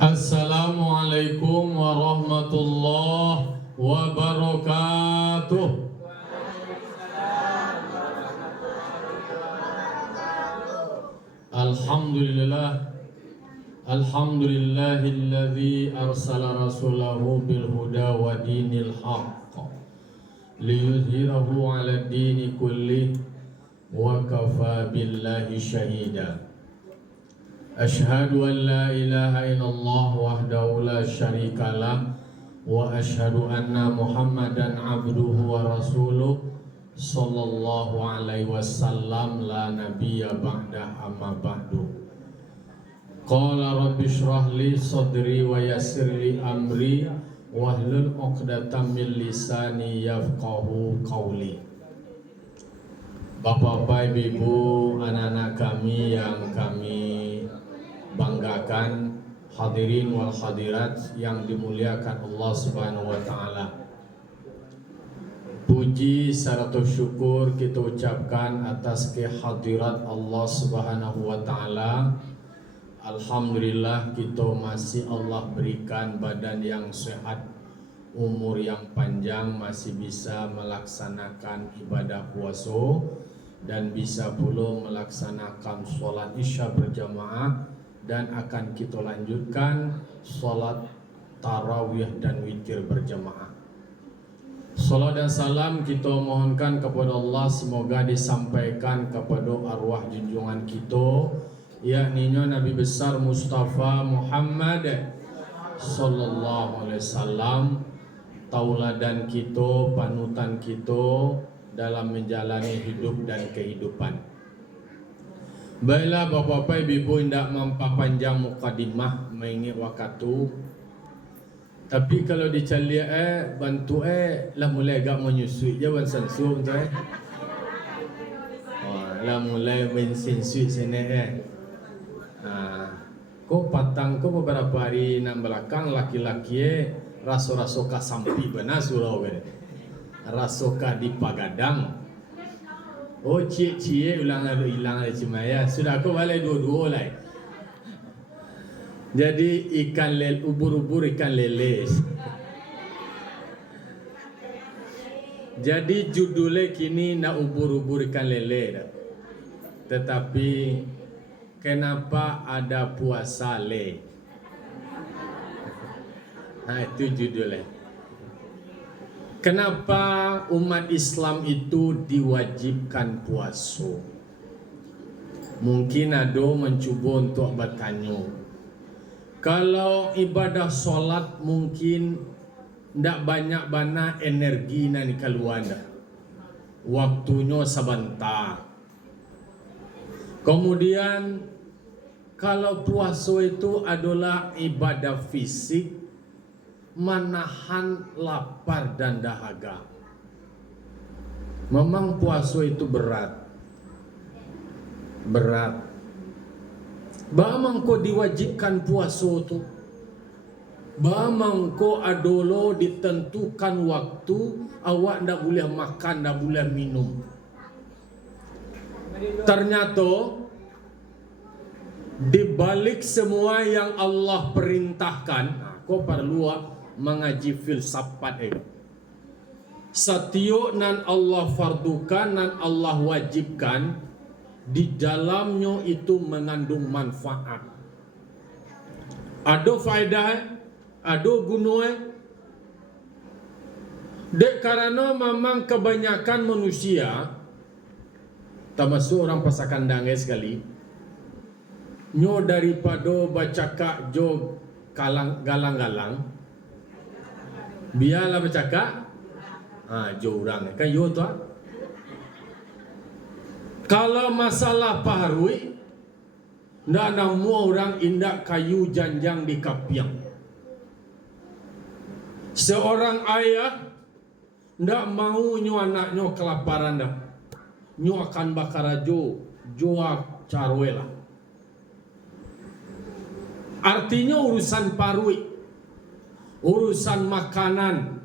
Assalamualaikum warahmatullahi wabarakatuh. Alhamdulillahilladzi arsala rasulahu bil huda wa dinil haqq liyudhhirahu 'ala dini kulli wa kafa billahi syahida. Asyhadu an la ilaha illallah wahdahu la syarikalah wa asyhadu anna Muhammadan abduhu wa rasuluh sallallahu alaihi wasallam la nabiyya ba'da amma ba'du. Qala rabbi shrah li sadri wa yassir li amri wahlul 'uqdatam min lisani yafqahu qawli. Bapak-bapak, ibu-ibu, anak-anak kami yang kami banggakan, hadirin wal hadirat yang dimuliakan Allah Subhanahu wa taala. Puji serta syukur kita ucapkan atas kehadirat Allah Subhanahu wa taala. Alhamdulillah kita masih Allah berikan badan yang sehat, umur yang panjang, masih bisa melaksanakan ibadah puasa dan bisa pula melaksanakan sholat isya berjamaah, dan akan kita lanjutkan sholat tarawih dan witir berjamaah. Salat dan salam kita mohonkan kepada Allah semoga disampaikan kepada arwah junjungan kita, yakni Nabi besar Mustafa Muhammad sallallahu alaihi wasallam, tauladan kita, panutan kita dalam menjalani hidup dan kehidupan. Baiklah bapak-bapak, ibu-ibu, hendak memperpanjang mukadimah mengingat waktu. Tapi kalau dicari bantu lah mulai agak menyusui je wan sansu tu lah mulai mensinsui sini Kau patang kau beberapa hari nang belakang laki-laki raso-raso ka sampi benar surau be. Raso ka di Pagadang. Oh cie ulang ada hilang ada cimaya. Sudah aku balik dua-dua lah. Jadi ikan lele, ubur-ubur ikan lele. Jadi judulnya kini nak ubur-ubur ikan lele. Tetapi kenapa ada puasa le? Itu judulnya. Kenapa umat Islam itu diwajibkan puasa? Mungkin ada mencuba untuk bertanya. Kalau ibadah solat mungkin tidak banyak energi nak keluar dah. Waktunya sebentar. Kemudian kalau puasa itu adalah ibadah fisik, menahan lapar dan dahaga. Memang puasa itu berat. Bagaimana kau diwajibkan puasa itu? Bagaimana kau adolo ditentukan waktu awak tidak boleh makan, tidak boleh minum. Ternyata di balik semua yang Allah perintahkan, kau perlu mengaji filsafat itu. Setiap nan Allah fardukan, nan Allah wajibkan, di dalamnya itu mengandung manfaat. Ada faedah, ada guna. Dek karena memang kebanyakan manusia, termasuk orang pasakan dangai sekali, nyo daripada bercakap jo galang-galang, biarlah bercakap jo orang kan yo tu. Kalau masalah paharui, ndak nemu orang indak kayu janjang di kapiang. Seorang ayah ndak mau nyu anaknya kelaparan dah. Nyu akan bakar joa carwela. Artinya urusan parui, urusan makanan,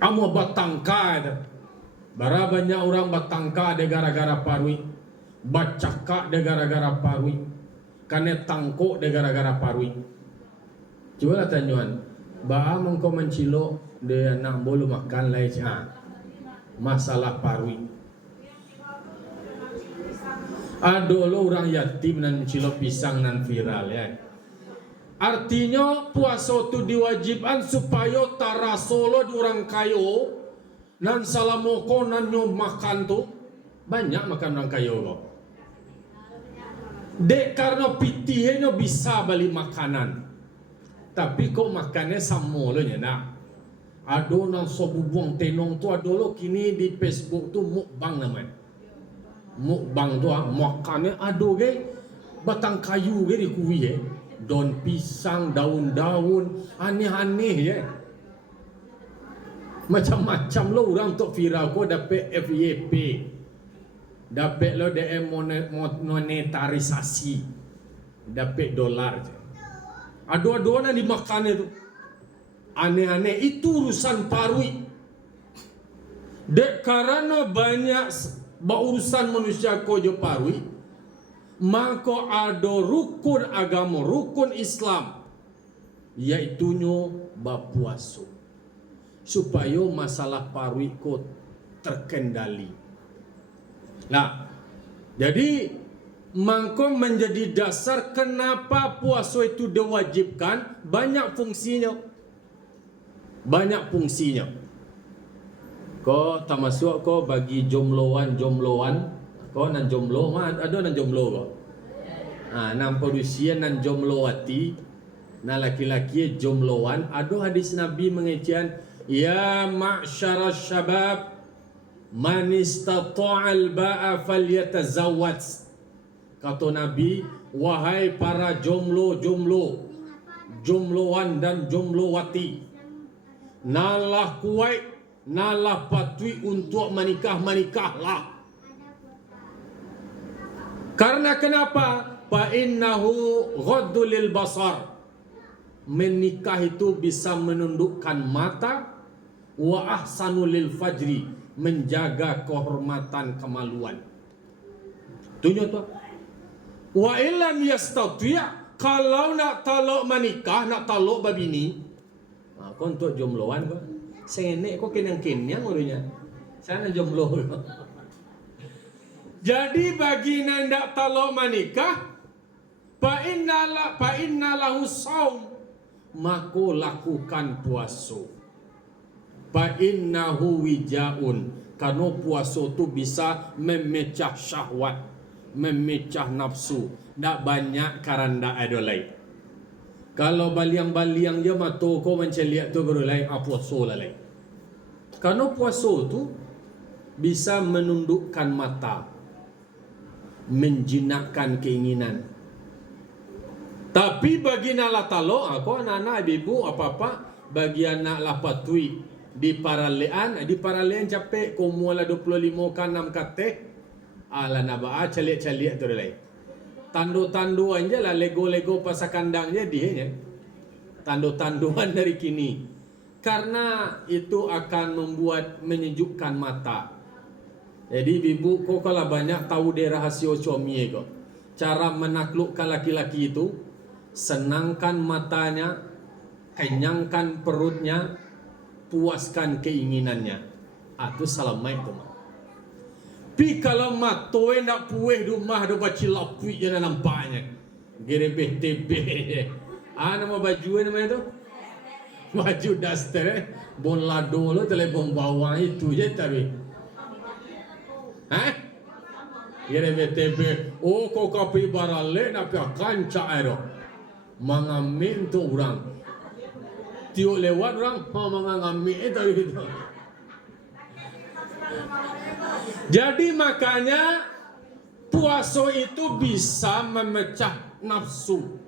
amo batangka ada. Bara banyak orang batangka de gara-gara parui, bacaka de gara-gara parui, karena tangkuk dia gara-gara parui. Coba lah tanyuan, bah mengko mencilok dia nak bolu makan lai masalah parui. Ada lo orang yatim nan mencilok pisang nan viral ya. Artinya puasa tu diwajibkan supaya tarasolo di orang kayo nan salamoko nan nyo makan tu banyak makan orang kayo lo. Dek karena pitihnya bisa beli makanan. Tapi kok makannya sama lo nya nak. Ado nang sobubuang tenong tu ado lo kini di Facebook tu mukbang namanya. Mukbang tu makannya ado ge batang kayu ge di kuwi daun pisang, daun-daun aneh-aneh ya. Macam-macam lo orang tok viral ko dapat FYP. Dapat lo DM monetarisasi. Dapat dolar je. Ado-ado nak dimakan itu. Aneh-aneh itu urusan parui. Dek karena banyak urusan manusia ko je parui, maka ada rukun agama, rukun Islam, iaitunya berpuasa supaya masalah parui ko terkendali. Nah, jadi maka menjadi dasar kenapa puasa itu diwajibkan. Banyak fungsinya. Banyak fungsinya. Kau tak masuk kau bagi jomloan. Kau nan jomlo mah ada nan jomlo kau. Nan perusia nan jomlowati, nan laki-laki jomloan. Ada hadis Nabi mengecehan, ya ma'syara syabab man istata'al ba'a falyatazawwaj. Kata Nabi, wahai para jomloan dan jomlowati, nalah kuat, nalah patui untuk menikahlah. Karena kenapa? Fa innahu ghaddu lil basar. Menikah itu bisa menundukkan mata, wa ahsanu lil fajri, menjaga kehormatan kemaluan. Tunjuk tu. Wa illam yastati', kalau nak talak menikah, nak talak babini, kau untuk jomloan kau. Senek kau kenang-kenyang urunya. Sana jomlo. Jadi bagi nandak talak menikah, fa inna lahu shaum, maka lakukan puasa. Fa innahu wijaun, karena puasa tu bisa memecah syahwat, memecah nafsu. Tak banyak karanda adolai. Kalau baliang-baliang je matu kau menceliak tu berulai puasa lalai. Karena puasa tu bisa menundukkan mata, menjinakkan keinginan. Tapi bagi nala talo, aku anak-anak ibu apa-apa bagi anak lapatui di paralean capek ko mula 25 kan 6 kate ala naba celiak-celiak tu lalai. Tandu-tanduan je lah, lego-lego pasal kandang je dia. Tandu-tanduan dari kini. Karena itu akan membuat menyejukkan mata. Jadi ibu kau kalau banyak tahu dia rahasia suami kau. Cara menaklukkan laki-laki itu, senangkan matanya, kenyangkan perutnya, puaskan keinginannya. Itu salamai tu. Tapi kalau matoe nak pueh rumah do baci lapui je nampaknya. Gerebeh tebe. Nama baju nama itu? Baju daster bon lado lo telefon bawang itu je tapi. Gerebeh tebe. Oh kau kapi barale nak kanca ero. Mengambil tu orang. Tiuk lewat orang mengambil itu. Jadi makanya puasa itu bisa memecah nafsu.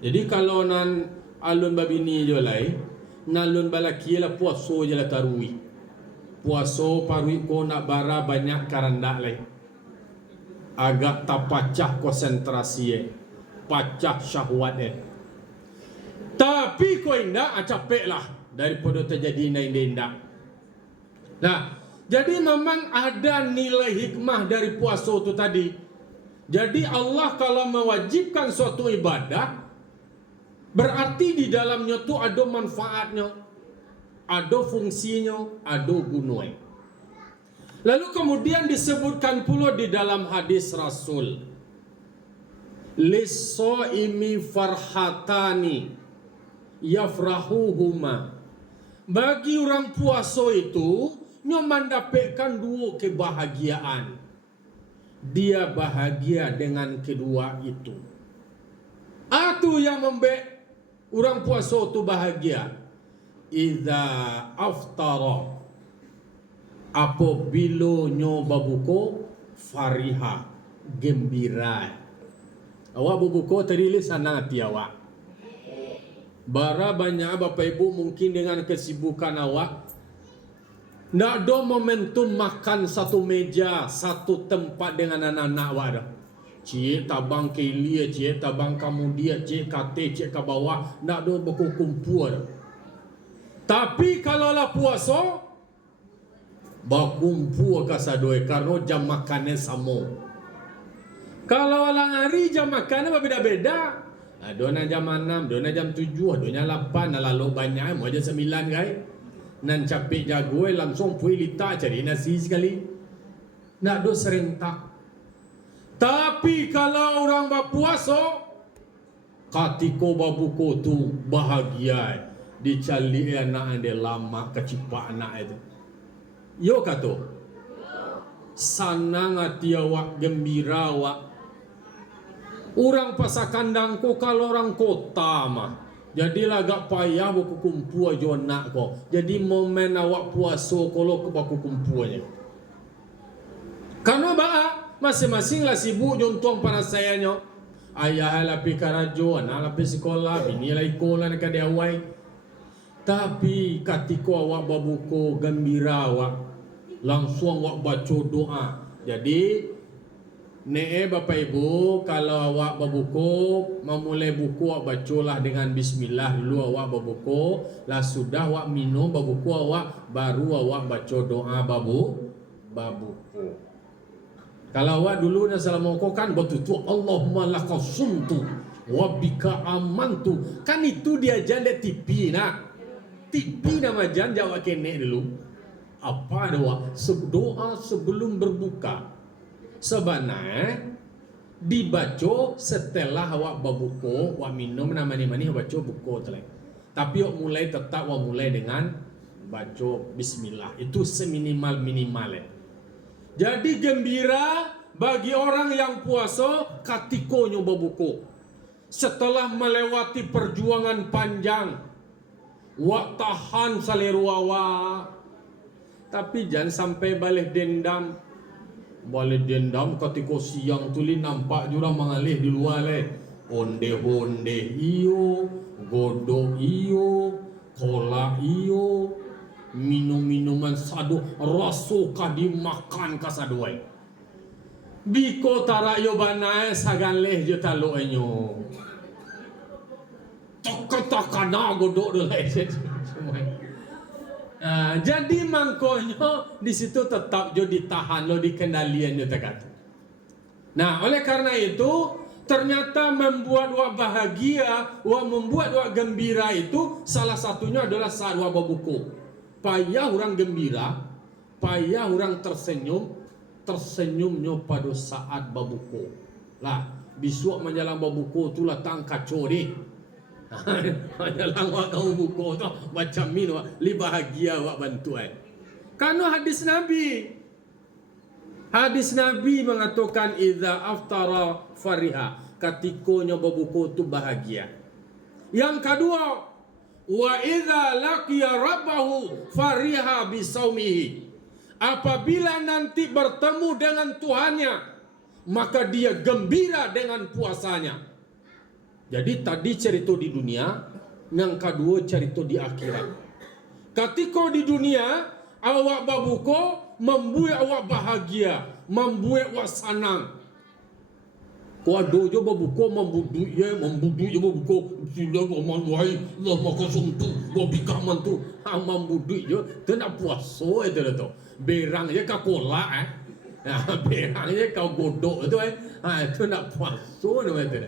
Jadi kalau nan alun babini jolai, nalun balaki lah puasa je lah tarui. Puasa parui ko nak bara banyak karanda lai. Agak tak pacah konsentrasi pacah syahwat Tapi ko indah capek lah daripada terjadi indah. Nah, jadi memang ada nilai hikmah dari puasa itu tadi. Jadi Allah kalau mewajibkan suatu ibadah, berarti di dalamnya tu ada manfaatnya, ada fungsinya, ada gunanya. Lalu kemudian disebutkan pula di dalam hadis Rasul, lis-shaimi farhatani yafrahuhuma. Bagi orang puasa itu mendapatkan dua kebahagiaan. Dia bahagia dengan kedua itu. Itu yang membuat orang puasa itu bahagia. Iza aftara, apabila nyoba buku, fariha, gembira. Awak berbuka tadi sana hati awak. Bara banyak Bapak Ibu mungkin dengan kesibukan awak, tak ada momentum makan satu meja, satu tempat dengan anak-anak awak dah. Cik tabang ke ilia, cik tabang kamu dia, cik kate, cik ke bawah, tak ada berkumpul dah. Tapi kalau lah puasa, berkumpul ke sadoi karena jam makannya sama. Kalau orang hari jam makannya berbeda-beda. Dona jam 6, dona jam 7, dona 8, lalu banyak, mau aja 9 guys. Nan capek jago langsung puai lita cari nasi sekali. Nak do serentak. Tapi kalau orang berpuasa, katiko babuko tu bahagia. Dicali anak dia lama kecipak anak itu. Yo kata. Sanang hati awak, gembira awak. Orang pasar kandang ko kalau orang kota mah. Jadilah agak payah buku kumpul aja nak ko. Jadi momen awak puasa kalau ke baku kumpulnya. Karena masing-masing lah sibuk jontong para sayanya. Ayah lah pergi karajo, anak lah pergi sekolah, bini lah ikolah nak dia awai. Tapi ketika awak berbuka gembira awak, langsung awak baca doa. Jadi Bapak Ibu, kalau awak berbuka, memulai buku awak bacalah dengan bismillah dulu awak berbuka. Lah sudah awak minum berbuka awak, baru awak baca doa berbuka. Kalau awak dulu nak salam kan bertutur Allahumma laka sumtu wa bika amantu. Kan itu dia janda TV nak. TV nama janda awak kene dulu. Apa doa? Doa sebelum berbuka. Sebenarnya dibaca setelah awak berbuka, awak minum mani awak baca buka telah. Tapi awak mulai tetap awak mulai dengan baca bismillah. Itu seminimal-minimal. Jadi gembira bagi orang yang puasa ketika nyoba berbuka. Setelah melewati perjuangan panjang, awak tahan saleru awak. Tapi jangan sampai balik dendam. Balik dendam ketika siang tu nampak jurang mengalih di luar onde-onde iyo, godok iyo, kola iyo, minum-minuman sadu rasukah dimakan ka saduai. Biko tarak yo banai sagan leh jo talo enyo. Takana godok dulu semua. Jadi mangkonya di situ tetap jo ditahan lo dikendalian jo kata. Nah, oleh karena itu ternyata membuat wak bahagia, wak membuat wak gembira itu salah satunya adalah saat wak berbuku. Payah orang gembira, payah orang tersenyumnya pada saat berbuku. Lah, besok menjelang berbuku tu lah tang kacau deh. Jangan awak kau buku tu macam ni awak li bahagia awak bantuan. Karena hadis Nabi mengatakan idza aftara fariha, ketika nyoba buku tu bahagia. Yang kedua, wa idza laqiya rabbahu fariha bisaumihi. Apabila nanti bertemu dengan Tuhannya, maka dia gembira dengan puasanya. Jadi tadi cerita di dunia, yang kedua cerita di akhirat. Ketika di dunia, awak berbuka, membuat awak bahagia, membuat awak senang. Kau ada je berbuka, membuduk je berbuka. Bismillahirrahmanirrahim, Allah makasum tu, wabikaman tu. Membuduk je, tu nak puasa itu tu. Berang je kau kolak Berangnya kau godok tu itu nak puasa nama tu.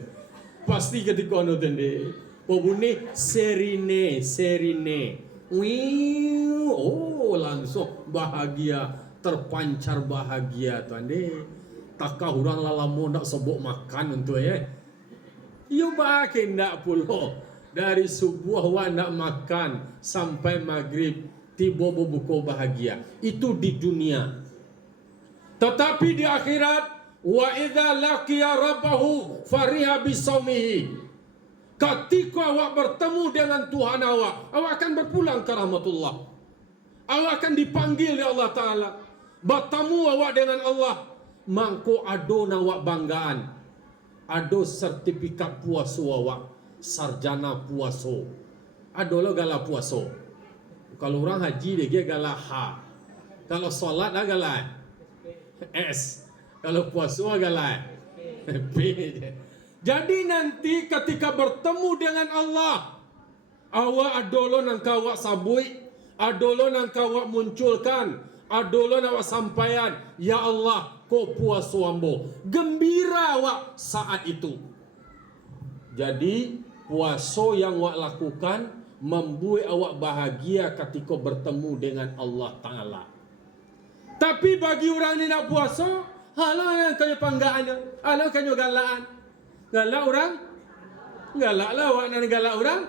Pasti ketika anu tende. Pobune serine. Oh langsung bahagia, terpancar bahagia tu ande. Takah orang lalamu nak sebut makan untuk Yo bahagia nak puluh. Dari subuh awak nak makan sampai maghrib tiba berbuka bahagia. Itu di dunia. Tetapi di akhirat, wa idza laqiya rabbahu fariha bisaumihi. Ketika awak bertemu dengan Tuhan awak akan berpulang ke rahmatullah. Awak akan dipanggil oleh Allah Taala. Bertemu awak dengan Allah, mangko ado nawak banggaan. Ado sertifikat puasa awak, sarjana puasa. Ado lo gala puasa. Kalau orang haji dia gala ha. Kalau solat dah gala S. Kalau puasa agaklah P. Jadi nanti ketika bertemu dengan Allah, awak adolo nang kawak sabui, adolo nang kawak munculkan, adolo nang awak sampaian, ya Allah, kau puasa ambo. Gembira awak saat itu. Jadi puasa yang awak lakukan membuat awak bahagia ketika bertemu dengan Allah Ta'ala. Tapi bagi orang ni nak puasa, halau yang kaya panggaannya, halau kaya galaan. Galak orang? Galak lah awak nak galak orang.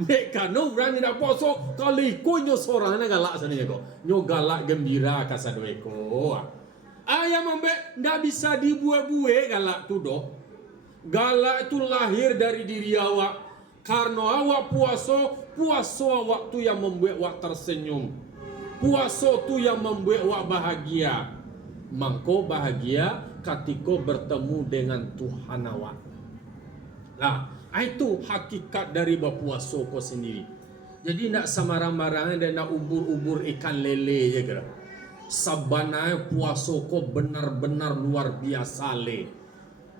Nek kano orang ni nak puasa, kalau ikut nyo seorang nak galak sana ko. Nyo galak gembira kasado ko. Ayam ambek ndak bisa dibuat-buat galak tu doh. Galak itu lahir dari diri awak. Karena awak puasa awak tu yang membuat awak tersenyum. Puasa tu yang membuat awak bahagia. Mangko bahagia ketika bertemu dengan Tuhan awak. Nah, itu hakikat dari berpuasa kau sendiri. Jadi nak samarang-marang dan nak ubur-ubur ikan lele je kira. Sabana puasa kau benar-benar luar biasa le.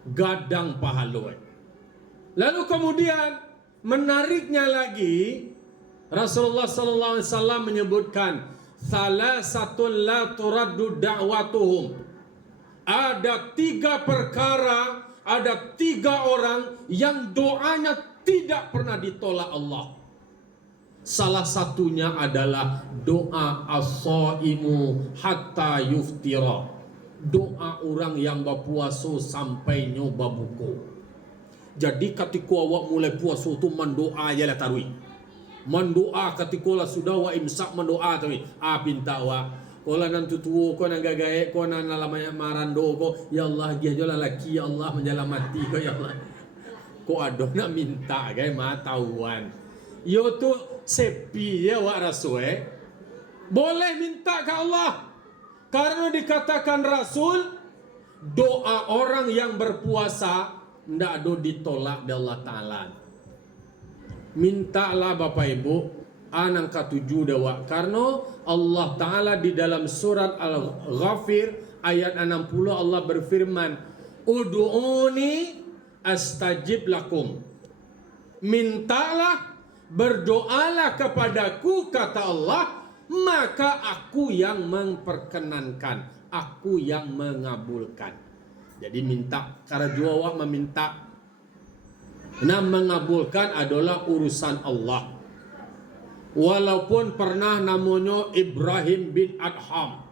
Gadang pahala. Lalu kemudian menariknya lagi, Rasulullah sallallahu alaihi wasallam menyebutkan salasatul la turaddu da'watuhum. Ada 3 perkara, ada 3 orang yang doanya tidak pernah ditolak Allah. Salah satunya adalah doa as-shaimu hatta yuftira. Doa orang yang berpuasa sampai nyoba buku. Jadi ketika awak mulai puasa tu mendoa je lah tarui. Mendoa ketika lah sudah awak imsak mendoa tarui. Pinta awak. Kalau nan tutu ko nan gagae ko nan lamanya marando ko, ya Allah dia jola laki, ya Allah menyelamati ko, ya Allah. Ko ado nak minta gay matawan. Yo tu sepi ya wa rasul. Boleh minta ke Allah. Karena dikatakan Rasul, doa orang yang berpuasa ndak ada ditolak oleh Allah Ta'ala. Mintalah Bapak Ibu, anang ke-7 dewa. Karena Allah Ta'ala di dalam surat Al-Ghafir ayat 60 Allah berfirman, Udu'uni astajib lakum. Mintalah, berdoalah kepadaku, kata Allah, maka aku yang memperkenankan, aku yang mengabulkan. Jadi minta, karena jua awak meminta, nah mengabulkan adalah urusan Allah. Walaupun pernah namanya Ibrahim bin Adham,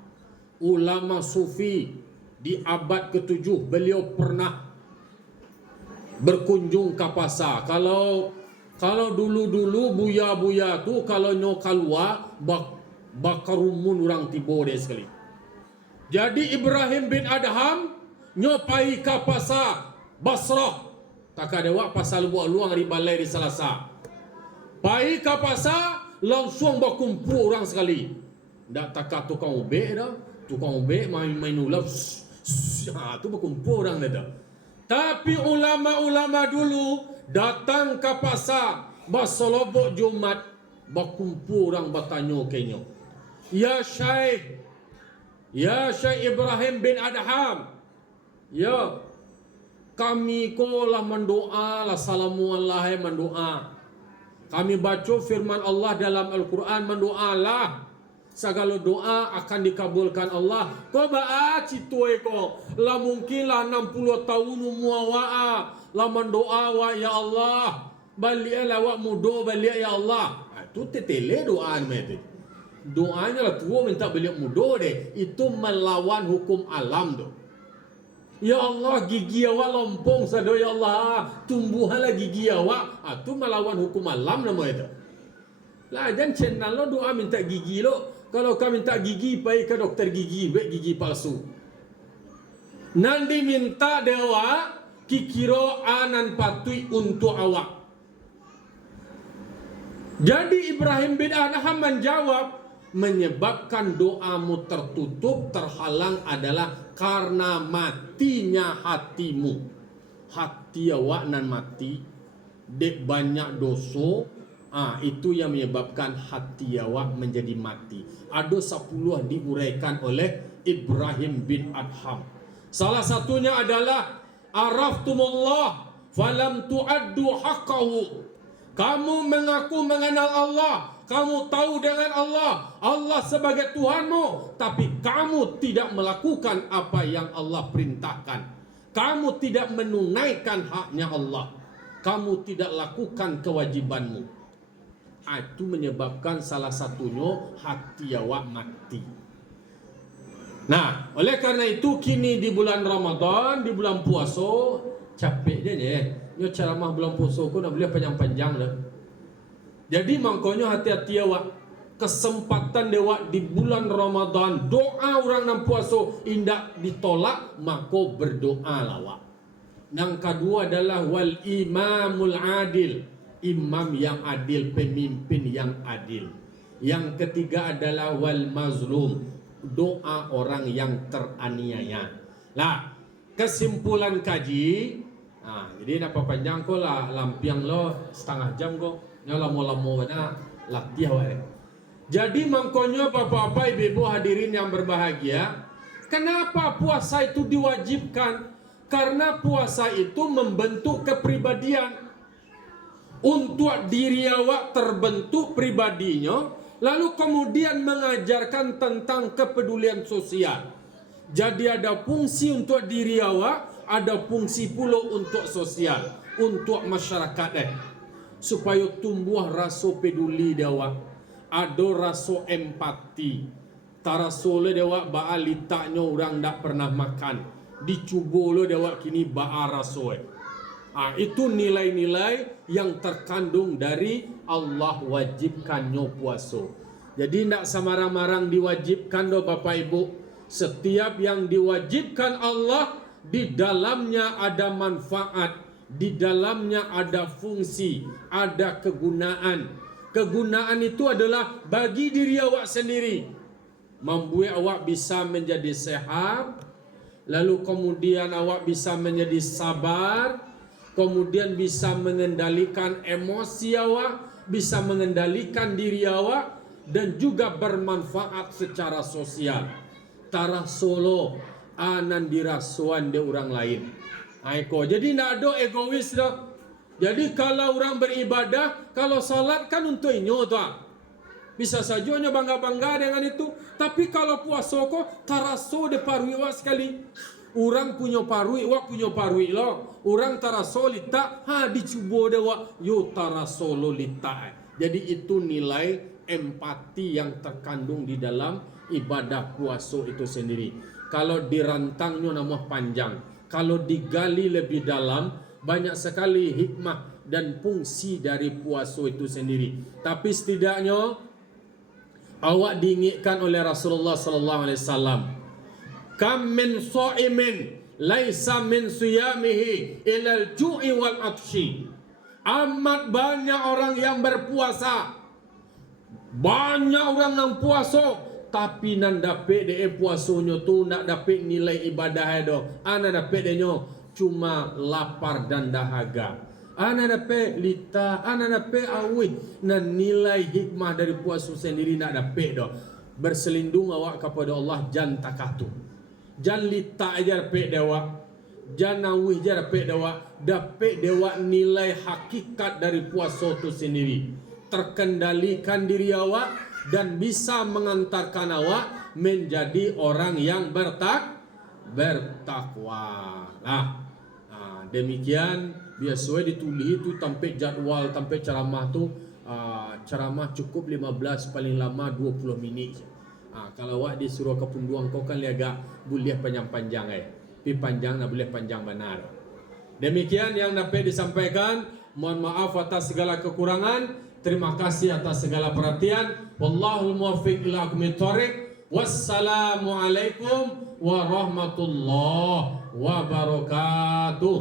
ulama sufi di abad ke-7, beliau pernah berkunjung ke pasar. Kalau dulu-dulu buya-buya tu kalau nyo kalwa bakarumun orang tiba dia sekali. Jadi Ibrahim bin Adham nyo pai ke pasar Basrah. Tak ada wak pasal luang di balai di Selasa. Pai ke pasar langsung berkumpul orang sekali. Ndak takat tukang ubek dah. Tukang ubek main ulap. Tu berkumpul orang dah. Tapi ulama-ulama dulu datang ke pasar basolobok Jumat, berkumpul orang bertanya kenyo. Ya Syekh Ibrahim bin Adham, ya kami kolah mendoa lah salamu alaihi mendoa. Kami baca firman Allah dalam Al-Quran mendoalah segala doa akan dikabulkan Allah. Ko ba citue ko la mungkin lah 60 tahun muawa la mendoa wa ya Allah balik lawak mudo balik ya Allah. Itu tetele doa mete. Doanya lah tua minta beliau mudo deh. Itu melawan hukum alam tu. Ya Allah gigi awak lompong sado ya Allah tumbuhanlah gigi awak. Itu melawan hukum alam nama itu. Lah dan channel lo doa minta gigi lo. Kalau kau minta gigi pergi ke dokter gigi, buat gigi palsu. Nanti minta dewa kikiro anan patui untuk awak. Jadi Ibrahim bin Adham menjawab, menyebabkan doamu tertutup, terhalang adalah karena matinya hatimu. Hati awak nan mati, dek banyak dosa, itu yang menyebabkan hati awak menjadi mati. Ada 10 diuraikan oleh Ibrahim bin Adham. Salah satunya adalah araftumullah falam tuaddu haqqahu. Kamu mengaku mengenal Allah, kamu tahu dengan Allah sebagai Tuhanmu, tapi kamu tidak melakukan apa yang Allah perintahkan. Kamu tidak menunaikan haknya Allah. Kamu tidak lakukan kewajibanmu. Itu menyebabkan salah satunya hati awak mati. Nah, oleh karena itu kini di bulan Ramadan, di bulan puasa, capek dia ni. Yo ceramah bulan puasa ko nak boleh panjang-panjang lah. Jadi makanya hati-hati awak. Kesempatan dewa di bulan Ramadan, doa orang nan puasa indak ditolak, maka berdoa lawak. Yang kedua adalah wal imamul adil. Imam yang adil, pemimpin yang adil. Yang ketiga adalah wal mazlum, doa orang yang teraniaya. Lah, kesimpulan kaji, jadi nak panjang ko lah lampiang lo setengah jam ko. Nya lamo-lamo na latih wae. Jadi mangkonyo bapak-bapak ibu-ibu hadirin yang berbahagia, kenapa puasa itu diwajibkan? Karena puasa itu membentuk kepribadian. Untuk diri awak terbentuk pribadinya, lalu kemudian mengajarkan tentang kepedulian sosial. Jadi ada fungsi untuk diri awak, ada fungsi pula untuk sosial, untuk masyarakat supaya tumbuh rasa peduli dewa, ada rasa empati. Tarasole dewa ba litaknya orang tak pernah makan, dicuba lo dewa kini ba rasoe. Itu nilai-nilai yang terkandung dari Allah wajibkannya puasa. Jadi tidak samarang-marang diwajibkan do Bapak Ibu. Setiap yang diwajibkan Allah, di dalamnya ada manfaat, di dalamnya ada fungsi, ada kegunaan. Kegunaan itu adalah bagi diri awak sendiri, membuat awak bisa menjadi sehat, lalu kemudian awak bisa menjadi sabar, kemudian bisa mengendalikan emosi awak, bisa mengendalikan diri awak, dan juga bermanfaat secara sosial. Tarah solo anan dirasuan de orang lain. Jadi nak ada egois dah. Jadi kalau orang beribadah, kalau salat kan untuk inyo tu. Bisa saja hanya bangga-bangga dengan itu. Tapi kalau puasa kok taraso de parui awak sekali. Orang punya parui, awak punya parui lo. Orang taraso lita, dicuba dewa, yo taraso lo lita. Jadi itu nilai empati yang terkandung di dalam ibadah puasa itu sendiri. Kalau dirantangnya nama panjang, kalau digali lebih dalam, banyak sekali hikmah dan fungsi dari puasa itu sendiri. Tapi setidaknya awak diingatkan oleh Rasulullah sallallahu alaihi wasallam, kam min sha'imin laisa min siyamihi ilal ju'i wal atshi. Amat banyak orang yang berpuasa, banyak orang yang puasa, tapi nan dapat de puasanya tu nak dapat nilai ibadah do. Ana dapat denyo cuma lapar dan dahaga. Ana dapat lita, ana dapat awit. Nan nilai hikmah dari puasa sendiri nak dapat do. Berselindung awak kepada Allah jan takatu. Jan lita aja dapat dewa. Jan awih aja dapat dewa. Dapat dewa nilai hakikat dari puasa tu sendiri. Terkendalikan diri awak, dan bisa mengantarkan awak menjadi orang yang bertakwa. Demikian biasa ditulis itu tanpa jadwal, tanpa ceramah tu ceramah cukup 15 paling lama 20 minit. Kalau awak disuruh ke punduang kau kan agak boleh panjang-panjang tapi panjang nak boleh panjang benar. Demikian yang dapat disampaikan. Mohon maaf atas segala kekurangan. Terima kasih atas segala perhatian. Wallahul muwaffiq ila aqwamit thoriq. Wassalamualaikum warahmatullahi wabarakatuh.